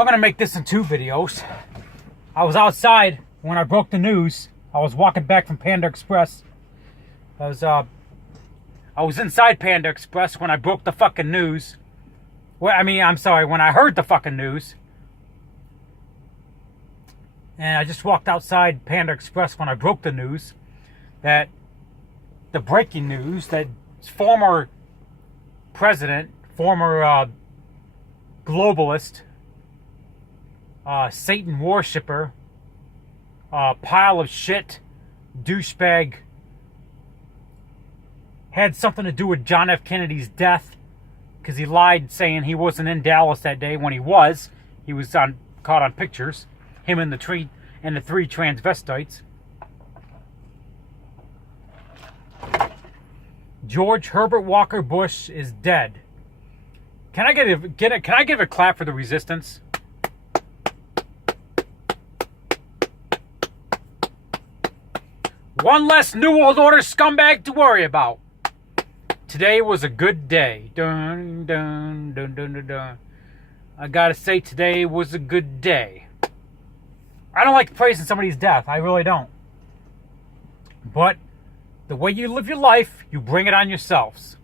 I'm going to make this in 2 videos. I was outside when I broke the news. I was walking back from Panda Express. I was inside Panda Express when I broke the fucking news. Well, when I heard the fucking news. And I just walked outside Panda Express when I broke the news. The breaking news that former president, former globalist, Satan worshipper, pile of shit, douchebag, had something to do with John F. Kennedy's death because he lied saying he wasn't in Dallas that day when he was. He was caught on pictures, him and the 3 transvestites. George Herbert Walker Bush is dead. Can I give a clap for the resistance? One less New World Order scumbag to worry about. Today was a good day. Dun, dun, dun, dun, dun, dun. I gotta say, today was a good day. I don't like praising somebody's death. I really don't. But the way you live your life, you bring it on yourselves.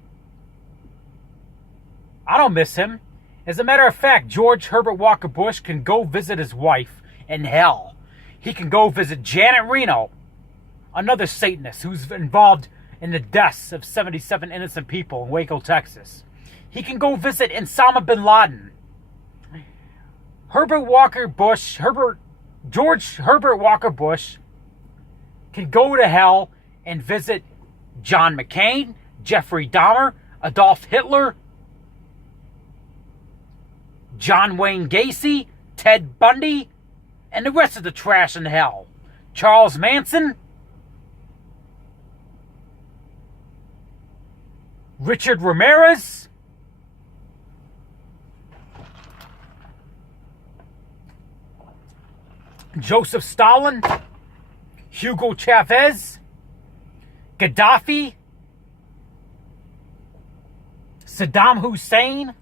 I don't miss him. As a matter of fact, George Herbert Walker Bush can go visit his wife in hell. He can go visit Janet Reno, another Satanist who's involved in the deaths of 77 innocent people in Waco, Texas. He can go visit Osama bin Laden. George Herbert Walker Bush can go to hell and visit John McCain, Jeffrey Dahmer, Adolf Hitler, John Wayne Gacy, Ted Bundy, and the rest of the trash in hell. Charles Manson, Richard Ramirez, Joseph Stalin, Hugo Chavez, Gaddafi, Saddam Hussein,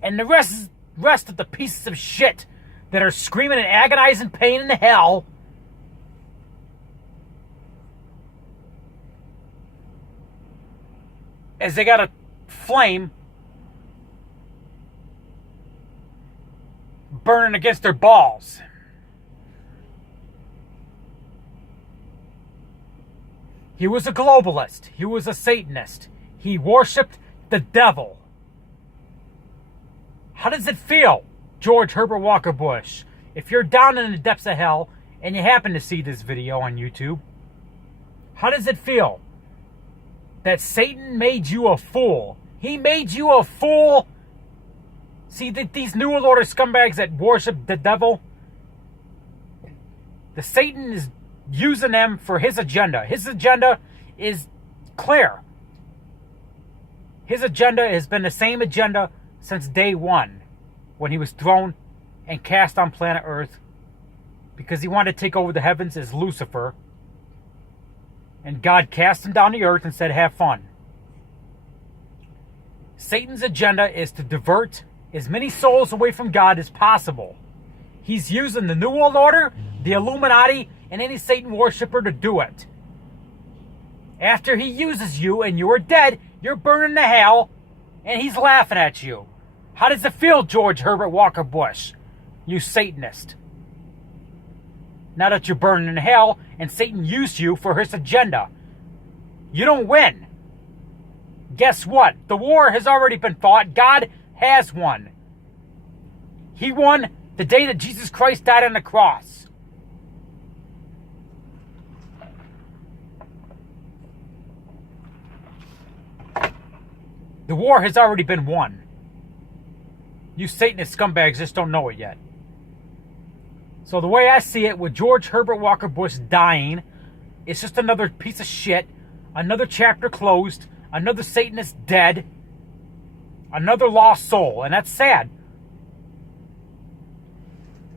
and the rest of the pieces of shit that are screaming in agonizing pain in hell as they got a flame burning against their balls. He was a globalist. He was a Satanist. He worshipped the devil. How does it feel, George Herbert Walker Bush, if you're down in the depths of hell and you happen to see this video on YouTube? How does it feel that Satan made you a fool? He made you a fool. See, these New World Order scumbags that worship the devil, the Satan is using them for his agenda. His agenda is clear. His agenda has been the same agenda since day one, when he was thrown and cast on planet Earth because he wanted to take over the heavens as Lucifer. And God cast him down to earth and said, have fun. Satan's agenda is to divert as many souls away from God as possible. He's using the New World Order, the Illuminati, and any Satan worshiper to do it. After he uses you and you're dead, you're burning to hell, and he's laughing at you. How does it feel, George Herbert Walker Bush, you Satanist? Now that you're burning in hell and Satan used you for his agenda, you don't win. Guess what? The war has already been fought. God has won. He won the day that Jesus Christ died on the cross. The war has already been won. You Satanist scumbags just don't know it yet. So the way I see it, with George Herbert Walker Bush dying, it's just another piece of shit, another chapter closed, another Satanist dead, another lost soul, and that's sad.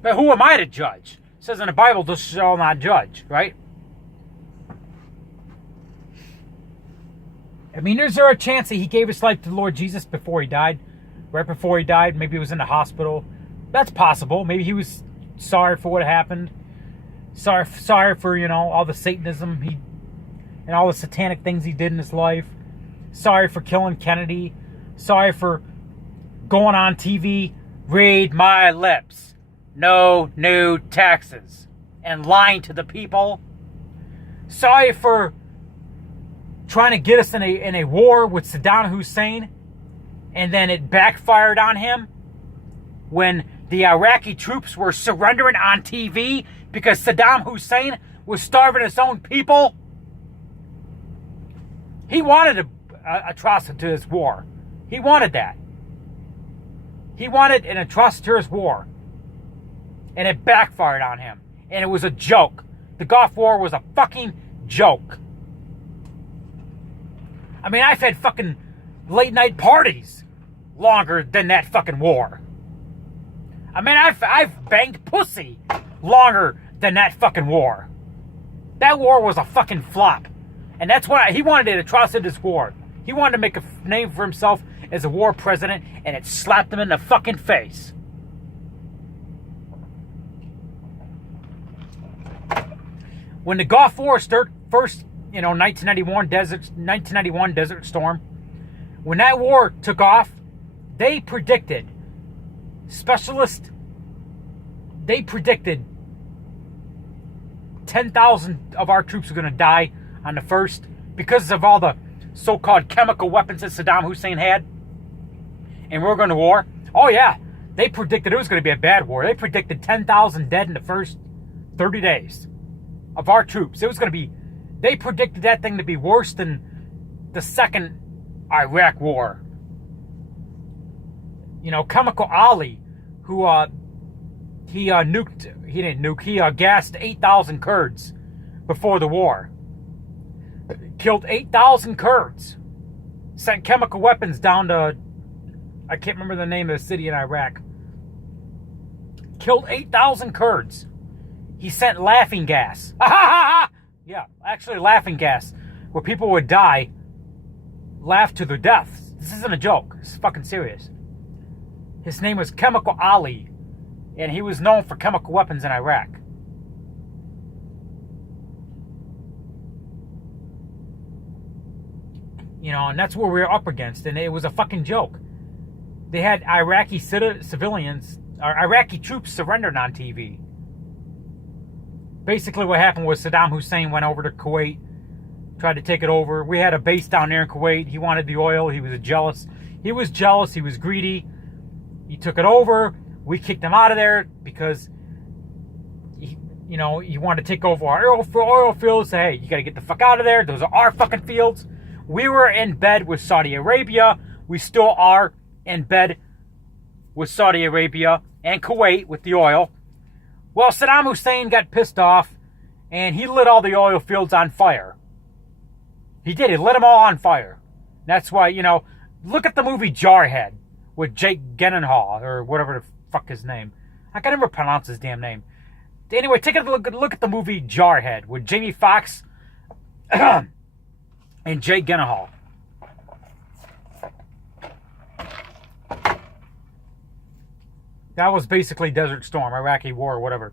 But who am I to judge? It says in the Bible, thou shalt not judge, right? I mean, is there a chance that he gave his life to the Lord Jesus before he died? Right before he died, maybe he was in the hospital, That's possible. Maybe he was sorry for what happened. Sorry for, all the Satanism and all the satanic things he did in his life. Sorry for killing Kennedy. Sorry for going on TV, read my lips, no new taxes, and lying to the people. Sorry for trying to get us in a war with Saddam Hussein, and then it backfired on him when the Iraqi troops were surrendering on TV because Saddam Hussein was starving his own people. He wanted a atrocious war. He wanted that. He wanted an atrocious war. And it backfired on him. And it was a joke. The Gulf War was a fucking joke. I mean, I've had fucking late night parties longer than that fucking war. I mean, I've banged pussy longer than that fucking war. That war was a fucking flop. And that's why he wanted an atrocious war. He wanted to make a name for himself as a war president, and it slapped him in the fucking face. When the Gulf War first, 1991 Desert Storm, when that war took off, they predicted 10,000 of our troops were going to die on the first because of all the so-called chemical weapons that Saddam Hussein had. And we were going to war. Oh, yeah. They predicted it was going to be a bad war. They predicted 10,000 dead in the first 30 days of our troops. It was going to be... They predicted that thing to be worse than the second Iraq war. Chemical Ali, who he gassed 8,000 Kurds before the war. Killed 8,000 Kurds. Sent chemical weapons down to, I can't remember the name of the city in Iraq. Killed 8,000 Kurds. He sent laughing gas. Yeah, actually laughing gas. Where people would die, laugh to their deaths. This isn't a joke. This is fucking serious. His name was Chemical Ali. And he was known for chemical weapons in Iraq. And that's what we were up against. And it was a fucking joke. They had Iraqi civilians, or Iraqi troops surrendered on TV. Basically what happened was Saddam Hussein went over to Kuwait, tried to take it over. We had a base down there in Kuwait. He wanted the oil. He was jealous. He was greedy. He took it over. We kicked him out of there because he wanted to take over our oil fields. Say, hey, you got to get the fuck out of there. Those are our fucking fields. We were in bed with Saudi Arabia. We still are in bed with Saudi Arabia and Kuwait with the oil. Well, Saddam Hussein got pissed off and he lit all the oil fields on fire. He did. He lit them all on fire. That's why, look at the movie Jarhead with Jake Gyllenhaal or whatever the fuck his name. I can never pronounce his damn name. Anyway, take a look at the movie Jarhead with Jamie Foxx and Jake Gyllenhaal. That was basically Desert Storm, Iraqi War, or whatever.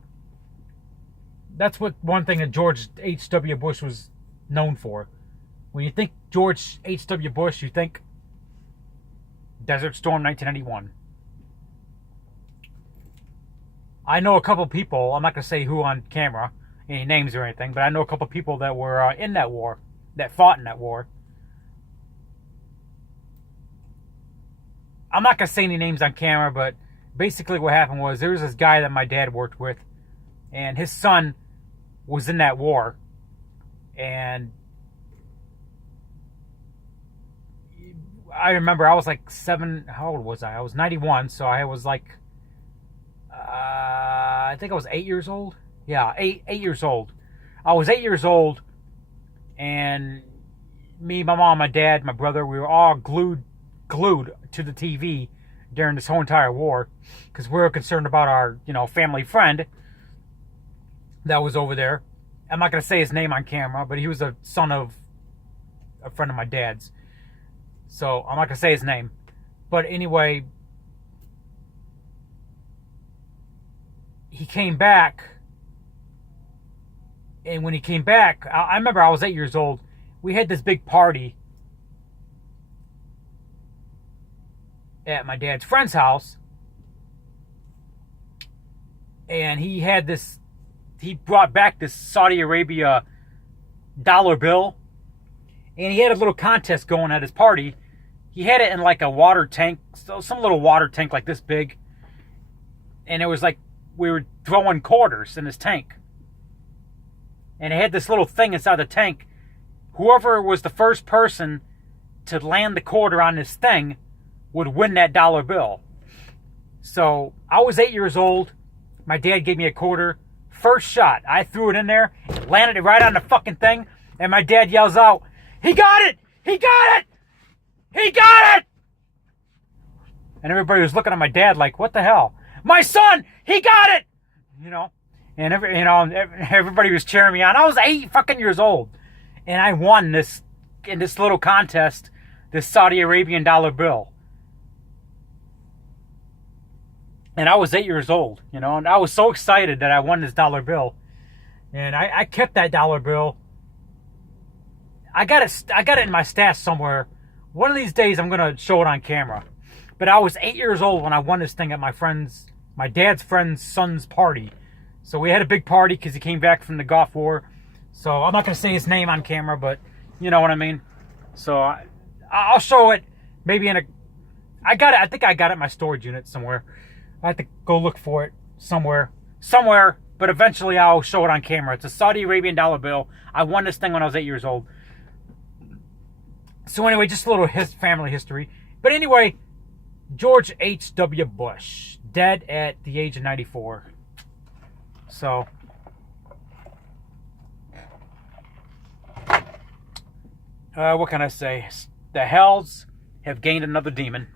That's what one thing that George H.W. Bush was known for. When you think George H.W. Bush, you think Desert Storm 1991. I know a couple people, I'm not going to say who on camera, any names or anything, but I know a couple people that were in that war, that fought in that war. I'm not going to say any names on camera, but basically what happened was there was this guy that my dad worked with, and his son was in that war, and I remember I was like 7, how old was I? I was 91, so I was like, I think I was 8 years old. Yeah, 8 years old. I was 8 years old, and me, my mom, my dad, my brother, we were all glued to the TV during this whole entire war because we were concerned about our, family friend that was over there. I'm not going to say his name on camera, but he was a son of a friend of my dad's. So I'm not going to say his name. But anyway, he came back. And when he came back, I remember I was 8 years old. We had this big party at my dad's friend's house. And he brought back this Saudi Arabia dollar bill. And he had a little contest going at his party. He had it in like a water tank, some little water tank like this big. And it was like we were throwing quarters in this tank. And it had this little thing inside the tank. Whoever was the first person to land the quarter on this thing would win that dollar bill. So I was 8 years old. My dad gave me a quarter. First shot, I threw it in there, landed it right on the fucking thing, and my dad yells out, "He got it! He got it! He got it!" And everybody was looking at my dad like, "What the hell? My son, he got it!" You know, and everybody was cheering me on. I was 8 fucking years old, and I won this in this little contest, this Saudi Arabian dollar bill. And I was 8 years old, you know, and I was so excited that I won this dollar bill. And I kept that dollar bill. I got it in my stash somewhere. One of these days I'm gonna show it on camera. But I was 8 years old when I won this thing at my dad's friend's son's party. So we had a big party because he came back from the Gulf War. So I'm not gonna say his name on camera, but you know what I mean. So I'll show it maybe in a. I think I got it in my storage unit somewhere. I have to go look for it somewhere, but eventually I'll show it on camera. It's a Saudi Arabian dollar bill. I won this thing when I was 8 years old. So anyway, just a little family history. But anyway, George H.W. Bush, dead at the age of 94. So, what can I say? The hells have gained another demon.